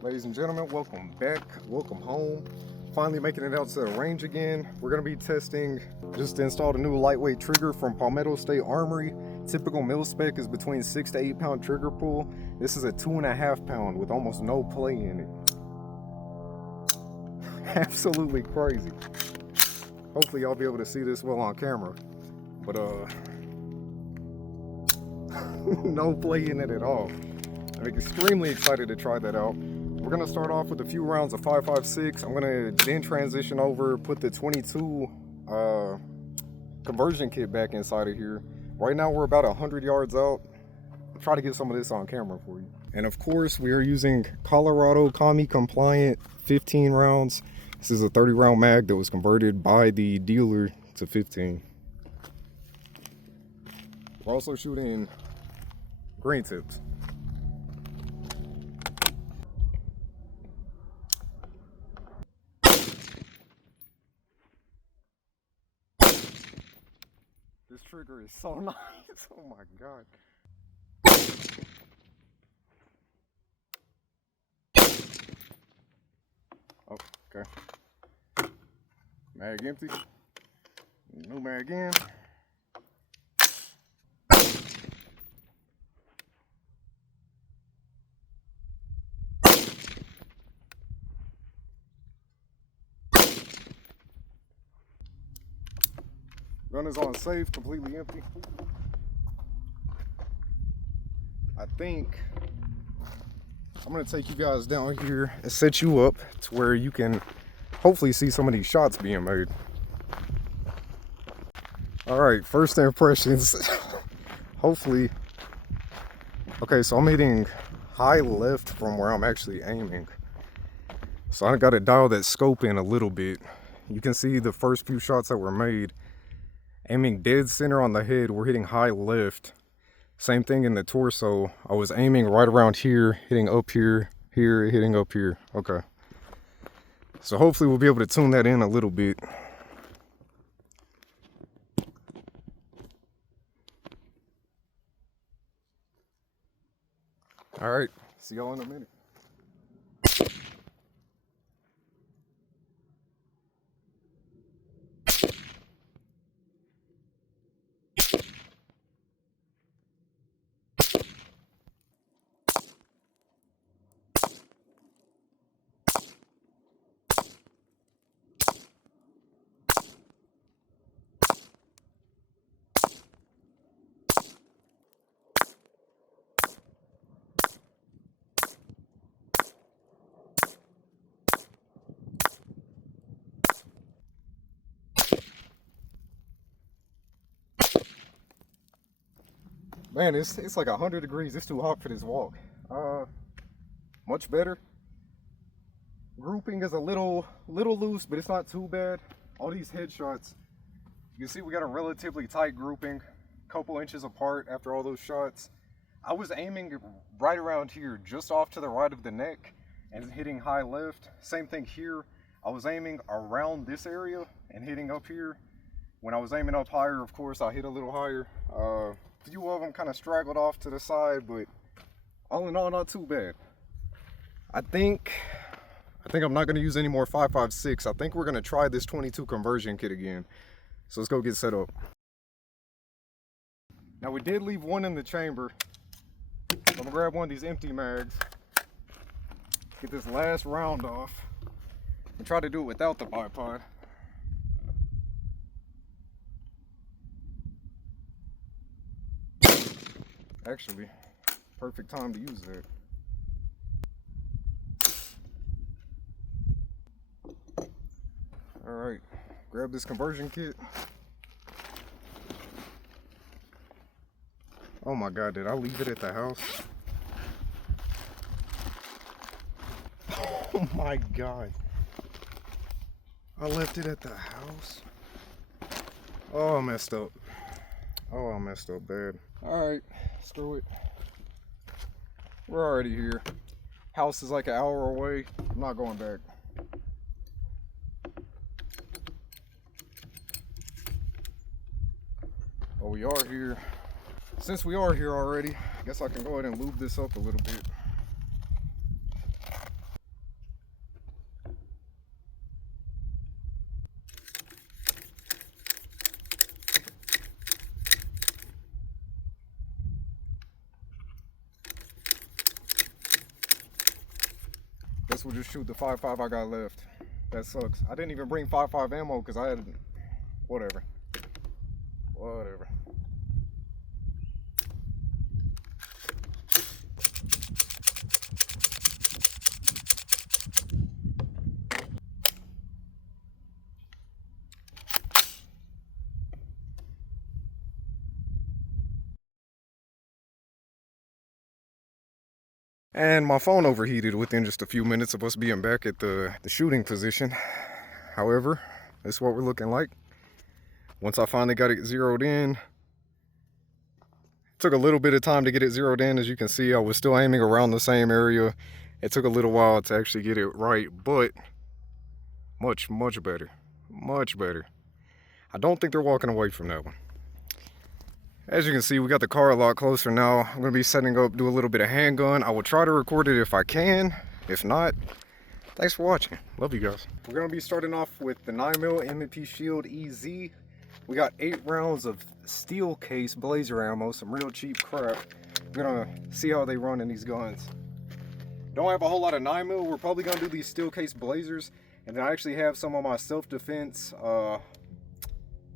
Ladies and gentlemen, welcome back, welcome home. Finally making it out to the range again. We're gonna be testing, just installed a new lightweight trigger from Palmetto State Armory. Typical mil spec is between 6 to 8 pound trigger pull. This is a 2.5 pound with almost no play in it. Absolutely crazy. Hopefully y'all be able to see this well on camera, but no play in it at all. I'm extremely excited to try that out. We're gonna start off with a few rounds of 5.56. I'm gonna then transition over, put the 22 conversion kit back inside of here. Right now we're about 100 yards out. I'll try to get some of this on camera for you. And of course we are using Colorado Commie compliant 15 rounds. This is a 30 round mag that was converted by the dealer to 15. We're also shooting green tips. This trigger is so nice. Oh my god. Oh, okay. Mag empty. New mag in. Gun is on safe, completely empty. I think I'm gonna take you guys down here and set you up to where you can hopefully see some of these shots being made. All right, first impressions. Hopefully. Okay, so I'm hitting high left from where I'm actually aiming. So I got to dial that scope in a little bit. You can see the first few shots that were made. Aiming dead center on the head, we're hitting high left. Same thing in the torso. I was aiming right around here, hitting up here, hitting up here. Okay. So hopefully we'll be able to tune that in a little bit. All right, see y'all in a minute. Man, it's like 100 degrees. It's too hot for this walk. Much better. Grouping is a little loose, but it's not too bad. All these headshots, you can see we got a relatively tight grouping, couple inches apart after all those shots. I was aiming right around here, just off to the right of the neck and hitting high left. Same thing here. I was aiming around this area and hitting up here. When I was aiming up higher, of course, I hit a little higher. Few of them kind of straggled off to the side, but all in all, not too bad. I think I'm not going to use any more 5.56. I think we're going to try this 22 conversion kit again. So let's go get set up. Now we did leave one in the chamber. I'm going to grab one of these empty mags. Get this last round off. And try to do it without the bipod. Actually, perfect time to use that. All right, grab this conversion kit. Oh my God, did I leave it at the house? Oh my God. I left it at the house. Oh, I messed up. Oh, I messed up bad. All right, screw it. We're already here. House is like an hour away. I'm not going back. But we are here. Since we are here already, I guess I can go ahead and lube this up a little bit. guess we'll just shoot the 5.5 I got left. That sucks. I didn't even bring 5.5 ammo because I had, whatever. And my phone overheated within just a few minutes of us being back at the shooting position. However, that's what we're looking like. Once I finally got it zeroed in, it took a little bit of time to get it zeroed in. As you can see, I was still aiming around the same area. It took a little while to actually get it right, but much better. Much better. I don't think they're walking away from that one. As you can see, we got the car a lot closer now. I'm going to be setting up, do a little bit of handgun. I will try to record it if I can. If not, thanks for watching. Love you guys. We're going to be starting off with the 9mm M&P Shield EZ. We got 8 rounds of steel case blazer ammo, some real cheap crap. We're going to see how they run in these guns. Don't have a whole lot of 9mm. We're probably going to do these steel case blazers. And then I actually have some of my self-defense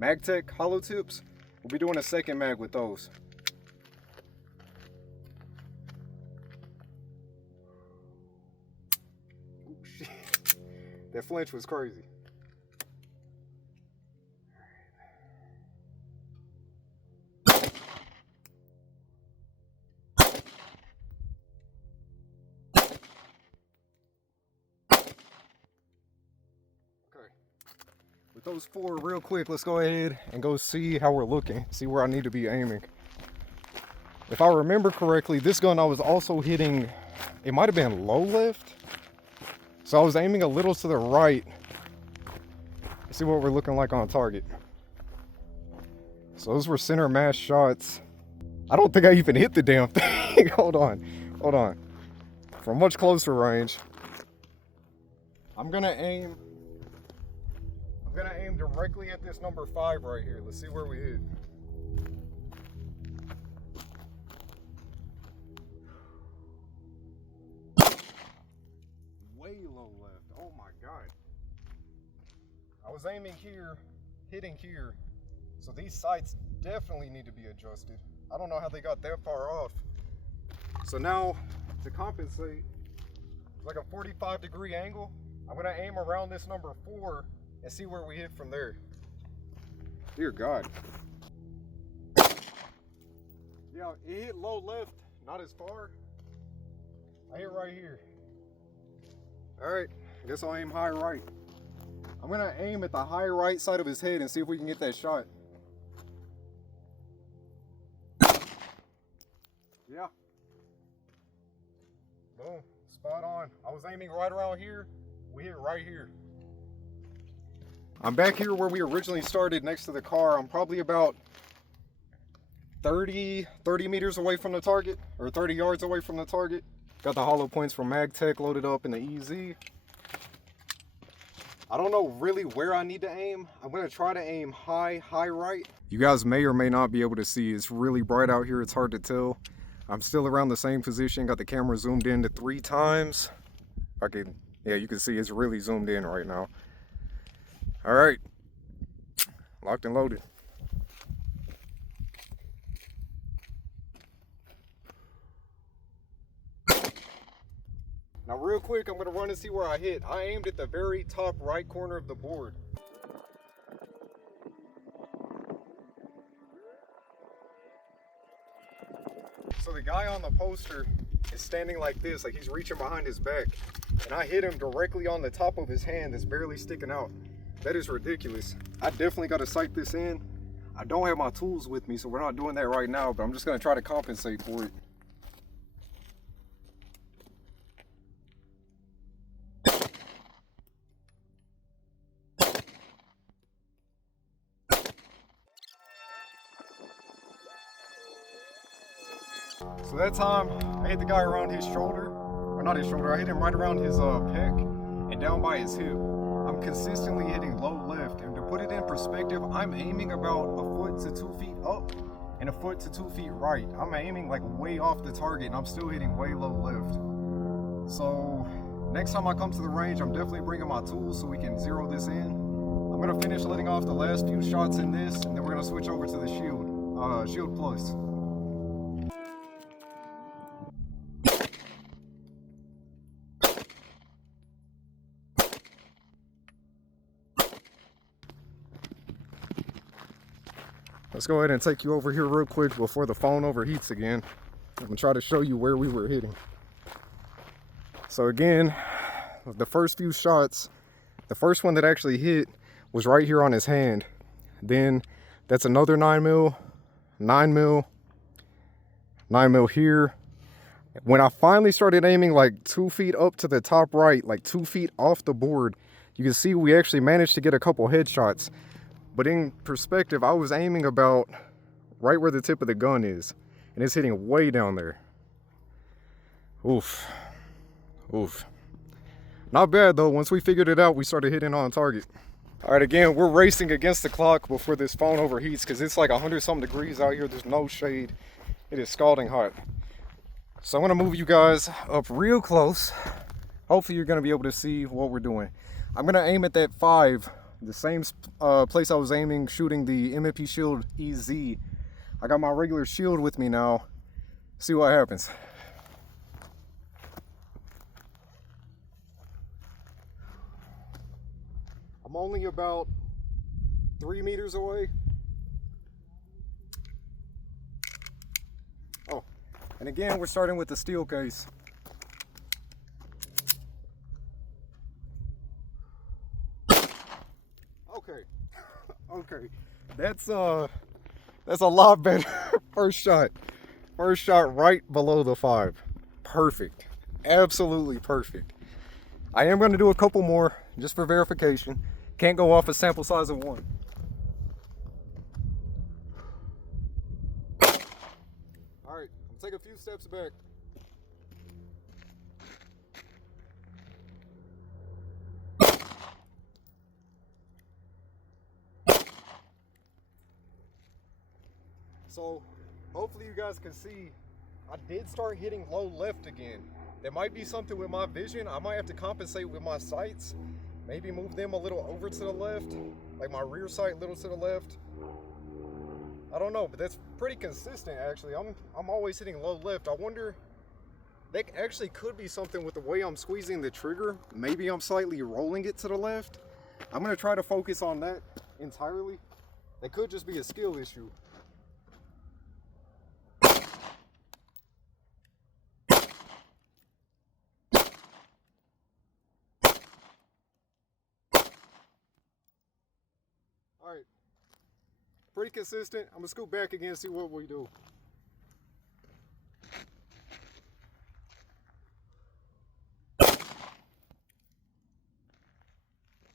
MagTech hollow tips. We'll be doing a second mag with those. Ooh, shit. That flinch was crazy. With those 4 real quick, let's go ahead and go see how we're looking, see where I need to be aiming. If I remember correctly, this gun I was also hitting, it might have been low left. So I was aiming a little to the right. Let's see what we're looking like on target. So those were center mass shots. I don't think I even hit the damn thing. Hold on. From much closer range, I'm gonna aim directly at this number 5 right here. Let's see where we hit. Way low left. Oh my god. I was aiming here, hitting here. So these sights definitely need to be adjusted. I don't know how they got that far off. So now, to compensate, it's like a 45-degree angle. I'm gonna aim around this number 4 and see where we hit from there. Dear God. Yeah, it hit low left, not as far. I hit right here. All right, I guess I'll aim high right. I'm gonna aim at the high right side of his head and see if we can get that shot. Yeah. Boom, spot on. I was aiming right around here. We hit right here. I'm back here where we originally started next to the car. I'm probably about 30 meters away from the target, or 30 yards away from the target. Got the hollow points from MagTech loaded up in the EZ. I don't know really where I need to aim. I'm gonna try to aim high right. You guys may or may not be able to see, it's really bright out here, it's hard to tell. I'm still around the same position, got the camera zoomed in to 3 times. Yeah, you can see it's really zoomed in right now. All right, locked and loaded. Now real quick, I'm gonna run and see where I hit. I aimed at the very top right corner of the board. So the guy on the poster is standing like this, like he's reaching behind his back. And I hit him directly on the top of his hand that's barely sticking out. That is ridiculous. I definitely got to sight this in. I don't have my tools with me, so we're not doing that right now, but I'm just going to try to compensate for it. So that time, I hit the guy around his shoulder, or not his shoulder, I hit him right around his pec and down by his hip. I'm consistently hitting low left, and to put it in perspective, I'm aiming about a foot to 2 feet up and a foot to 2 feet right. I'm aiming like way off the target, and I'm still hitting way low left. So Next time I come to the range, I'm definitely bringing my tools so we can zero this in. I'm gonna finish letting off the last few shots in this, and then we're gonna switch over to the Shield Plus. Let's go ahead and take you over here real quick before the phone overheats again. I'm gonna try to show you where we were hitting. So again, the first few shots, the first one that actually hit was right here on his hand. Then that's another 9mm, 9mm, 9mm here. When I finally started aiming like 2 feet up to the top right, like 2 feet off the board, you can see we actually managed to get a couple headshots. But in perspective, I was aiming about right where the tip of the gun is, and it's hitting way down there. Oof. Oof. Not bad though. Once we figured it out, we started hitting on target. All right, again, we're racing against the clock before this phone overheats because it's like 100-something degrees out here. There's no shade. It is scalding hot. So I'm gonna move you guys up real close. Hopefully you're gonna be able to see what we're doing. I'm gonna aim at that 5. The same place I was aiming, shooting the M&P Shield EZ. I got my regular shield with me now. See what happens. I'm only about 3 meters away. Oh, and again, we're starting with the steel case. Okay, that's a lot better. First shot right below the 5. Perfect, absolutely perfect. I am going to do a couple more just for verification. Can't go off a sample size of 1. All right, I'm taking a few steps back. So hopefully you guys can see I did start hitting low left again. There might be something with my vision. I might have to compensate with my sights. Maybe move them a little over to the left, like my rear sight a little to the left. I don't know, but that's pretty consistent actually. I'm always hitting low left. I wonder, that actually could be something with the way I'm squeezing the trigger. Maybe I'm slightly rolling it to the left. I'm gonna try to focus on that entirely. That could just be a skill issue. All right, pretty consistent. I'm gonna scoot back again and see what we do.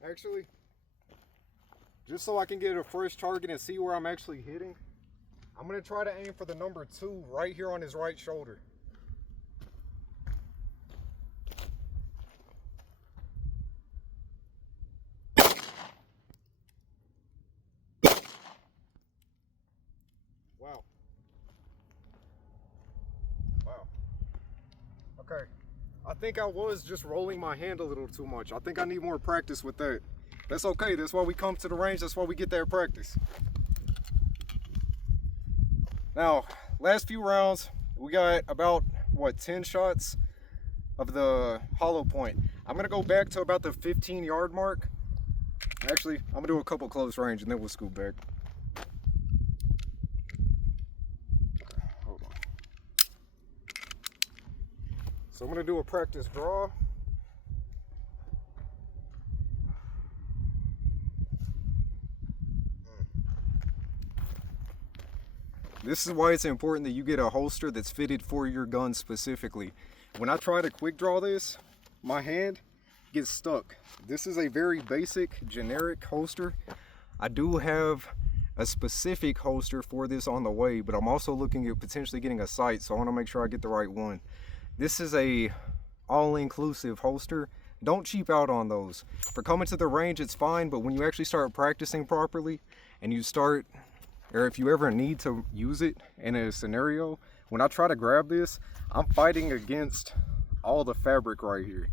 Actually, just so I can get a fresh target and see where I'm actually hitting, I'm gonna try to aim for the number 2 right here on his right shoulder. Wow. Wow. Okay. I think I was just rolling my hand a little too much. I think I need more practice with that. That's okay. That's why we come to the range. That's why we get that practice. Now, last few rounds, we got about, what, 10 shots of the hollow point. I'm going to go back to about the 15-yard mark. Actually, I'm going to do a couple close range and then we'll scoot back. Hold on. So I'm going to do a practice draw. This is why it's important that you get a holster that's fitted for your gun specifically. When I try to quick draw this, my hand gets stuck. This is a very basic, generic holster. I do have a specific holster for this on the way, but I'm also looking at potentially getting a sight, so I want to make sure I get the right one. This is a all-inclusive holster. Don't cheap out on those. For coming to the range, it's fine, but when you actually start practicing properly and you start, or if you ever need to use it in a scenario, when I try to grab this, I'm fighting against all the fabric right here.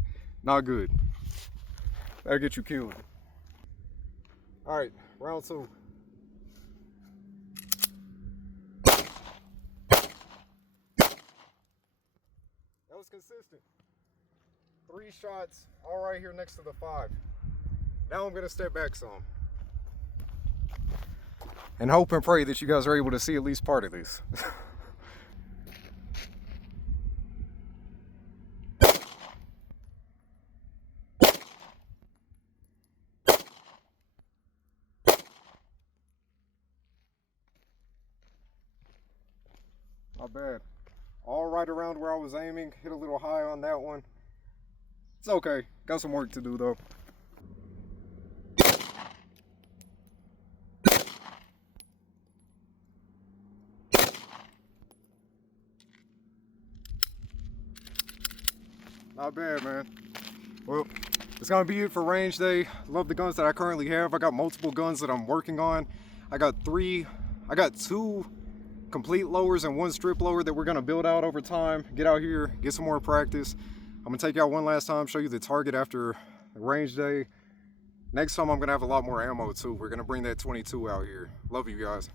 Not good. That'll get you killed. All right, round 2. That was consistent. 3 shots, all right here next to the 5. Now I'm gonna step back some. And hope and pray that you guys are able to see at least part of this. Not bad. All right around where I was aiming. Hit a little high on that one. It's okay. Got some work to do though. Not bad, man. Well, it's gonna be it for range day. Love the guns that I currently have. I got multiple guns that I'm working on. I got 2 complete lowers and 1 strip lower that we're gonna build out over time. Get out here, get some more practice. I'm gonna take you out one last time, show you the target after range day. Next time I'm gonna have a lot more ammo too. We're gonna bring that 22 out here. Love you guys.